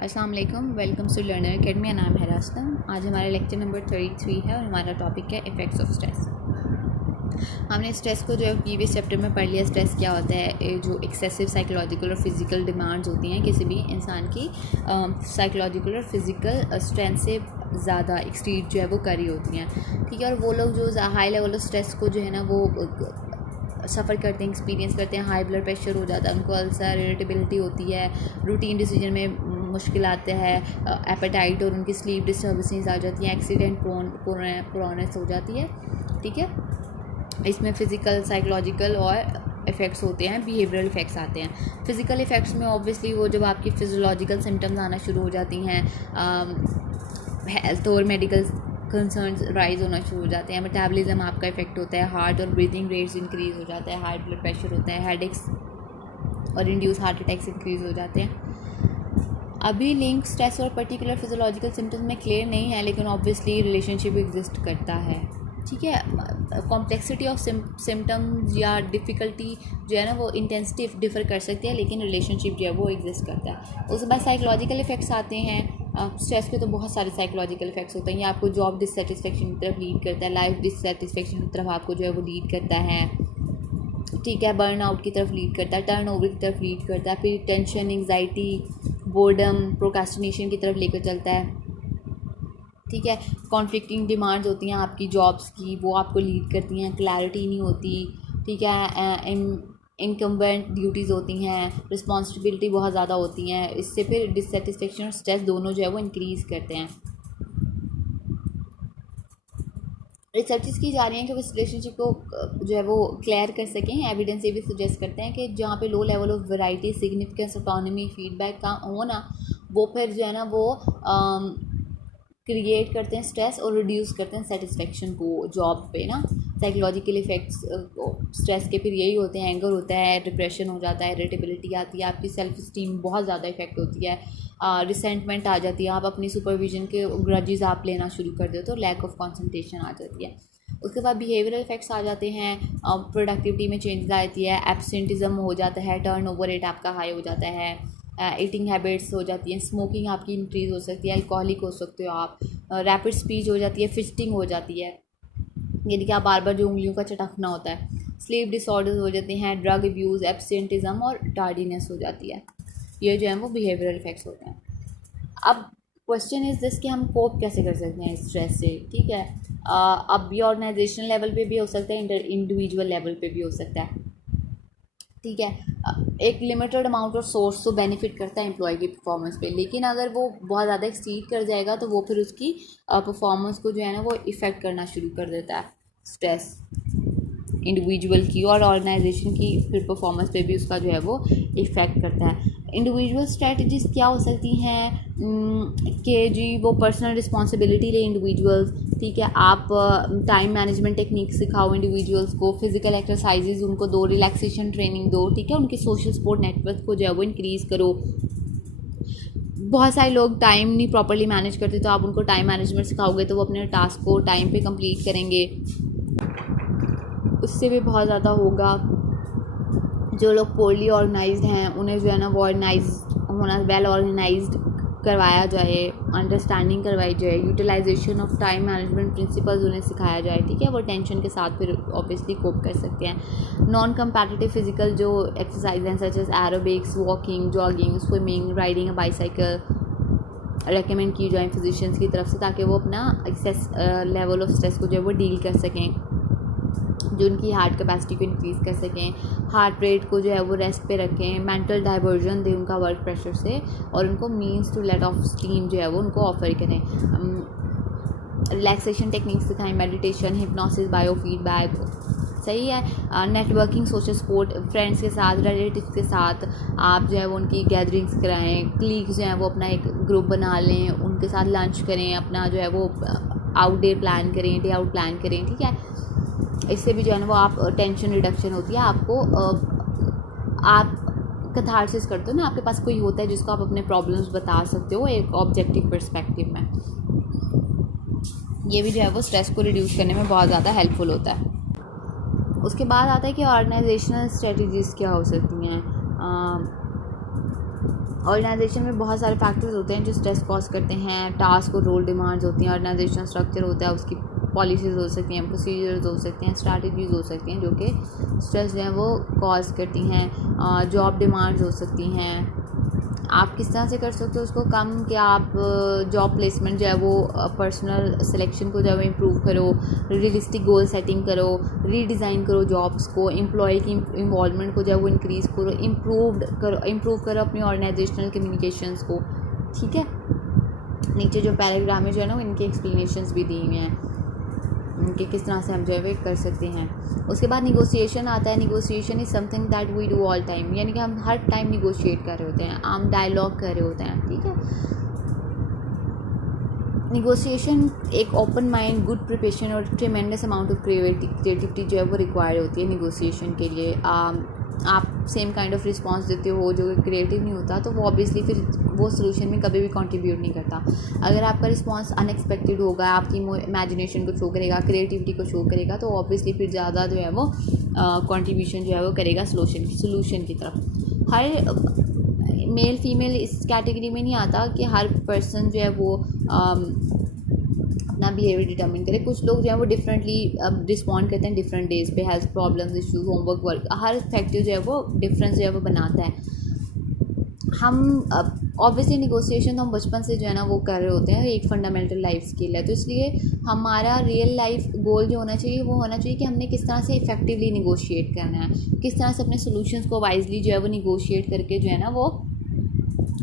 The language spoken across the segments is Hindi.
अस्सलाम वालेकुम, welcome to learner academy and नाम है रास्तम। आज हमारा लेक्चर नंबर 33 है और हमारा टॉपिक है इफ़ेक्ट्स ऑफ स्ट्रेस। हमने स्ट्रेस को जो है प्रीवियस चैप्टर में पढ़ लिया। स्ट्रेस क्या होता है, जो एक्सेसिव साइकोलॉजिकल और फिज़िकल डिमांड्स होती हैं किसी भी इंसान की साइकोलॉजिकल और फिज़िकल स्ट्रेंथ से ज़्यादा एक्सटीड जो है वो करी होती हैं। ठीक है, और वो लोग जो हाई लेवल ऑफ स्ट्रेस को जो है ना वो सफ़र करते हैं, एक्सपीरियंस करते हैं। हाई ब्लड प्रेशर हो जाता है उनको, अल्सर, इरिटेबिलिटी होती है, रूटीन डिसीजन में मुश्किल आते हैं, एपेटाइट और उनकी स्लीप डिस्टर्बेंसेस आ जाती हैं, एक्सीडेंट प्रोनेस हो जाती है। ठीक है, इसमें फ़िज़िकल, साइकोलॉजिकल और इफ़ेक्ट्स होते हैं, बिहेवियरल इफ़ेक्ट्स आते हैं। फ़िज़िकल इफ़ेक्ट्स में ऑब्वियसली वो जब आपकी फ़िज़ोलॉजिकल सिम्टम्स आना शुरू हो जाती हैं, हेल्थ और मेडिकल कंसर्न्स राइज होना शुरू हो जाते हैं, मेटाबॉलिज्म आपका इफेक्ट होता है, हार्ट और ब्रीदिंग रेट्स इंक्रीज़ हो जाता है, हाई ब्लड प्रेशर होता है, हेडेक्स और इंड्यूस हार्ट अटैक्स इंक्रीज़ हो जाते हैं। अभी लिंक स्ट्रेस और पर्टिकुलर फिजियोलॉजिकल सिम्टम्स में क्लियर नहीं है, लेकिन ऑब्वियसली रिलेशनशिप एग्जिस्ट करता है। ठीक है, कॉम्प्लेक्सिटी ऑफ सिम्टम्स या डिफ़िकल्टी जो है ना वो इंटेंसिटी डिफ़र कर सकती है, लेकिन रिलेशनशिप जो है वो एग्जिस्ट करता है। उसके बाद साइकोलॉजिकल इफ़ेक्ट्स आते हैं। स्ट्रेस के तो बहुत सारे साइकोलॉजिकल इफ़ेक्ट्स होते हैं। ये आपको जॉब डिससेटिस्फेक्शन की तरफ लीड करता है, लाइफ डिससेटिस्फेक्शन की तरफ आपको जो है वो लीड करता है। ठीक है, बर्नआउट की तरफ लीड करता है, टर्नओवर की तरफ लीड करता है, फिर टेंशन, एंग्जाइटी, बोर्डम, प्रोक्रास्टिनेशन की तरफ लेकर चलता है। ठीक है, कॉन्फ्लिक्टिंग डिमांड्स होती हैं आपकी जॉब्स की, वो आपको लीड करती हैं, क्लैरिटी नहीं होती। ठीक है, इनकम्बेंट ड्यूटीज़ होती हैं, रिस्पॉन्सिबिलिटी बहुत ज़्यादा होती हैं। इससे फिर डिससेटिस्फेक्शन और स्ट्रेस दोनों जो है वो इंक्रीज़ करते हैं। रिसर्चेस की जा रही हैं कि वो इस रिलेशनशिप को जो है वो क्लियर कर सकें। एविडेंस ये भी सजेस्ट करते हैं कि जहाँ पे low level of variety, significance, autonomy, feedback का होना, वो फिर जो है ना वो क्रिएट करते हैं स्ट्रेस और रिड्यूस करते हैं सेटिस्फेक्शन को जॉब पे ना। साइकोलॉजिकल इफ़ेक्ट्स स्ट्रेस के फिर यही होते हैं, एंगर होता है, डिप्रेशन हो जाता है, इरिटेबिलिटी आती है, आपकी सेल्फ स्टीम बहुत ज़्यादा इफेक्ट होती है, रिसेंटमेंट आ जाती है, आप अपनी सुपरविजन के ग्रजेस आप लेना शुरू कर देते हो, लैक ऑफ कंसंट्रेशन आ जाती है। उसके बाद बिहेवियरल इफेक्ट्स आ जाते हैं, प्रोडक्टिविटी में चेंज आती है, एब्सेंटिज्म हो जाता है, टर्नओवर रेट आपका हाई हो जाता है, ईटिंग हैबिट्स हो जाती हैं, स्मोकिंग आपकी इंक्रीज़ हो सकती है, अल्कोहलिक हो सकते हो आप, रैपिड स्पीच हो जाती है, फिस्टिंग हो जाती है, यानी कि आप बार बार जो उंगलियों का चटकना होता है, स्लीप डिसऑर्डर्स हो जाते हैं, ड्रग अब्यूज़, एब्सेंटिज्म और टार्डीनेस हो जाती है। ये जो है वो बिहेवियरल इफेक्ट्स होते हैं। अब क्वेश्चन इज़ दिस कि हम कोप कैसे कर सकते हैं स्ट्रेस से। ठीक है, अब ये ऑर्गेनाइजेशन लेवल पे भी हो सकता है, इंडिविजुअल लेवल पे भी हो सकता है। ठीक है, एक लिमिटेड अमाउंट ऑफ सोर्स तो बेनिफिट करता है एम्प्लॉय की परफॉर्मेंस पे, लेकिन अगर वो बहुत ज़्यादा एक्सीड कर जाएगा तो वो फिर उसकी परफॉर्मेंस को जो है ना वो इफ़ेक्ट करना शुरू कर देता है। स्ट्रेस इंडिविजुअल की और ऑर्गेनाइजेशन की फिर परफॉर्मेंस पे भी उसका जो है वो इफ़ेक्ट करता है। इंडिविजुअल स्ट्रेटजीज क्या हो सकती हैं कि जी वो पर्सनल रिस्पॉन्सिबिलिटी ले इंडिविजुअल्स। ठीक है, आप टाइम मैनेजमेंट टेक्निक सिखाओ इंडिविजुअल्स को, फिजिकल एक्सरसाइजेज उनको दो, रिलैक्सेशन ट्रेनिंग दो। ठीक है, उनके सोशल सपोर्ट नेटवर्क को जो है वो इंक्रीज़ करो। बहुत सारे लोग टाइम नहीं प्रॉपर्ली मैनेज करते, तो आप उनको टाइम मैनेजमेंट सिखाओगे तो वो अपने टास्क को टाइम पे कंप्लीट करेंगे, उससे भी बहुत ज़्यादा होगा। जो लोग पोरली ऑर्गेनाइज्ड हैं उन्हें जो है ना वो ऑर्गेनाइज होना, वेल ऑर्गेनाइज्ड करवाया जाए, अंडरस्टैंडिंग करवाई जाए, utilization of time management principles उन्हें सिखाया जाए। ठीक है, वो टेंशन के साथ फिर ऑब्वियसली कोप कर सकते हैं। नॉन कंपैटिटिव फिजिकल जो एक्सरसाइज हैं such as aerobics, walking, jogging, swimming, riding a bicycle recommend की जाए फिजिशियंस की तरफ से, ताकि वो अपना एक्सेस लेवल ऑफ स्ट्रेस को जो है वो डील कर सकें, जो उनकी हार्ट कैपेसिटी को इंक्रीज़ कर सकें, हार्ट रेट को जो है वो रेस्ट पे रखें, मेंटल डाइवर्जन दें उनका वर्क प्रेशर से, और उनको means to let off steam जो है वो उनको ऑफर करें। रिलैक्सेशन टेक्निक्स सिखाएं, मेडिटेशन, हिप्नोसिस, बायो फीडबैक। सही है, नेटवर्किंग, सोशल सपोर्ट, फ्रेंड्स के साथ, रिलेटिव्स के साथ आप जो है वो उनकी गैदरिंग्स कराएँ, क्लीग्स जो है वो अपना एक ग्रुप बना लें, उनके साथ लंच करें, अपना जो है वो आउट डे प्लान करें, डे आउट प्लान करें। ठीक है, इससे भी जो है ना वो आप टेंशन रिडक्शन होती है, आपको आप कैथारसिस करते हो ना, आपके पास कोई होता है जिसको आप अपने प्रॉब्लम्स बता सकते हो एक ऑब्जेक्टिव पर्सपेक्टिव में। ये भी जो है वो स्ट्रेस को रिड्यूस करने में बहुत ज़्यादा हेल्पफुल होता है। उसके बाद आता है कि ऑर्गेनाइजेशनल स्ट्रेटजीज़ क्या हो सकती हैं। ऑर्गेनाइजेशन में बहुत सारे फैक्टर्स होते हैं जो स्ट्रेस कॉज करते हैं। टास्क और रोल डिमांड्स होती हैं, ऑर्गेनाइजेशन स्ट्रक्चर होता है, उसकी पॉलिसीज़ हो सकती हैं, प्रोसीजर्स हो सकते हैं, स्ट्रैटेजीज़ हो सकती हैं जो कि स्ट्रेस जो है वो कॉज करती हैं। जॉब डिमांड्स हो सकती हैं। आप किस तरह से कर सकते हो उसको कम, कि आप जॉब प्लेसमेंट जो है वो पर्सनल सिलेक्शन को जो है इम्प्रूव करो, रियलिस्टिक गोल सेटिंग करो, रीडिज़ाइन करो जॉब्स को, एम्प्लॉय की इन्वॉल्वमेंट को जो है वो इंक्रीज़ करो, इम्प्रूव करो अपनी ऑर्गेनाइजेशनल कम्युनिकेशंस को। ठीक है, नीचे जो पैराग्राफ में जो है ना इनके एक्सप्लेनेशंस भी दी हुई हैं कि किस तरह से हम जो है कर सकते हैं। उसके बाद निगोशिएशन आता है। Negotiation is something that we do all time, यानी कि हम हर टाइम निगोशिएट कर रहे होते हैं, हम डायलॉग कर रहे होते हैं। ठीक है, निगोशिएशन एक ओपन माइंड, गुड प्रिपरेशन और ट्रेमेंडस अमाउंट ऑफ क्रिएटिविटी जो है वो रिक्वायर्ड होती है निगोशिएशन के लिए। आप सेम काइंड ऑफ रिस्पांस देते हो जो क्रिएटिव नहीं होता तो वो ऑब्वियसली फिर वो सोल्यूशन में कभी भी कंट्रीब्यूट नहीं करता। अगर आपका रिस्पांस अनएक्सपेक्टेड होगा, आपकी इमेजिनेशन को शो करेगा, क्रिएटिविटी को शो करेगा, तो ऑब्वियसली फिर ज़्यादा जो है वो कंट्रीब्यूशन जो है वो करेगा सोल्यूशन की तरफ। हर मेल फीमेल इस कैटेगरी में नहीं आता कि हर पर्सन जो है वो अपना बिहेवियर डिटर्मिन करे। कुछ लोग जो है वो डिफरेंटली रिस्पॉन्ड करते हैं डिफरेंट डेज पे, health problems, issues, homework, work, हर फैक्टर जो है वो डिफरेंस जो है वो बनाता है। हम ऑब्वियसली निगोशिएशन तो हम बचपन से जो है ना वो कर रहे होते हैं, एक फंडामेंटल लाइफ स्किल है, तो इसलिए हमारा रियल लाइफ गोल जो होना चाहिए वो होना चाहिए कि हमने किस तरह से इफेक्टिवली निगोशिएट करना है, किस तरह से अपने सोल्यूशंस को वाइजली जो है वो निगोशिएट करके जो है ना वो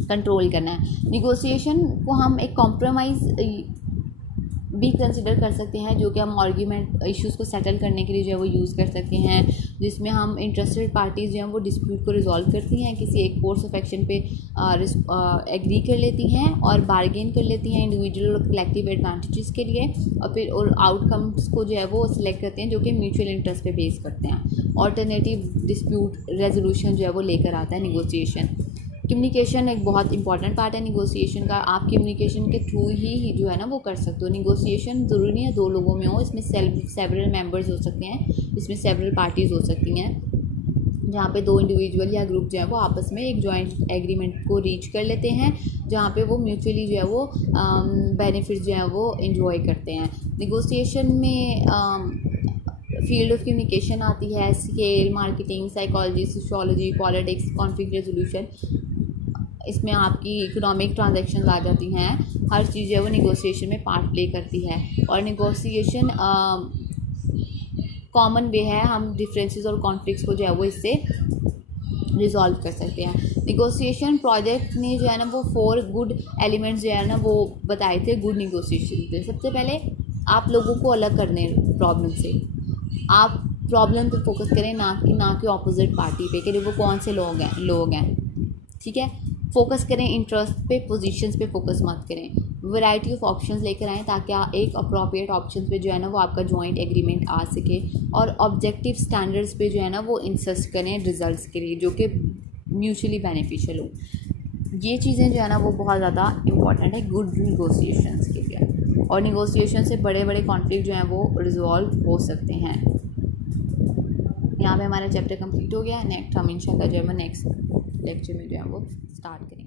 कंट्रोल करना है। निगोशिएशन को हम एक कॉम्प्रोमाइज़ भी कंसिडर कर सकते हैं, जो कि हम आर्ग्यूमेंट इश्यूज़ को सेटल करने के लिए जो है वो यूज़ कर सकते हैं, जिसमें हम इंटरेस्टेड पार्टीज़ जो हैं वो डिस्प्यूट को रिजॉल्व करती हैं, किसी एक कोर्स ऑफ एक्शन पे एग्री कर लेती हैं और बार्गेन कर लेती हैं इंडिविजुअल और कलेक्टिव एडवांटेजेस के लिए, और फिर और आउटकम्स को जो है वो सिलेक्ट करते हैं जो कि म्यूचुअल इंटरेस्ट पे बेस करते हैं। ऑल्टरनेटिव डिस्प्यूट रेजोल्यूशन जो है वो लेकर आता है निगोशिएशन। कम्युनिकेशन एक बहुत इंपॉर्टेंट पार्ट है निगोशिएशन का। आप कम्युनिकेशन के थ्रू ही जो है ना वो कर सकते हो। निगोशिएशन ज़रूरी नहीं है दो लोगों में हो, इसमें सेवरल मेंबर्स हो सकते हैं, इसमें सेवरल पार्टीज़ हो सकती हैं, जहाँ पे दो इंडिविजुअल या ग्रुप जो है वो आपस में एक जॉइंट एग्रीमेंट को रीच कर लेते हैं, जहाँ पे वो म्यूचुअली जो है वो बेनिफिट्स जो है वो इंजॉय करते हैं। निगोशिएशन में फील्ड ऑफ कम्युनिकेशन आती है, scale, marketing, psychology, sociology, politics, conflict resolution, इसमें आपकी इकोनॉमिक ट्रांजैक्शंस आ जाती हैं। हर चीज़ जो है वो निगोशिएशन में पार्ट प्ले करती है। और निगोशिएशन कॉमन वे है, हम डिफरेंसेस और कॉन्फ्लिक्ट्स को जो है वो इससे रिजॉल्व कर सकते हैं। निगोशिएशन प्रोजेक्ट ने जो है ना वो 4 गुड एलिमेंट्स जो है ना वो बताए थे गुड निगोशिएशन के। सबसे पहले आप लोगों को अलग करने प्रॉब्लम से, आप प्रॉब्लम पे फोकस करें, ना कि ऑपोजिट पार्टी पे कि वो कौन से लोग हैं। ठीक है, फोकस करें इंटरेस्ट पे, पोजीशंस पे फोकस मत करें। वैरायटी ऑफ ऑप्शंस लेकर आएँ ताकि एक अप्रोप्रिएट ऑप्शन पे जो है ना वो आपका जॉइंट एग्रीमेंट आ सके, और ऑब्जेक्टिव स्टैंडर्ड्स पे जो है ना वो इंसिस्ट करें रिजल्ट्स के लिए जो कि म्यूचुअली बेनिफिशियल हो। ये चीज़ें जो है ना वो बहुत ज़्यादा इंपॉर्टेंट है गुड निगोशिएशंस के लिए, और निगोशिएशन से बड़े बड़े कॉन्फ्लिक्ट जो हैं वो रिजॉल्व हो सकते हैं। यहाँ पे हमारा चैप्टर कंप्लीट हो गया। नेक्स्ट हम इंशाल्लाह जो है नेक्स्ट लेक्चर में जो है वो स्टार्ट करेंगे।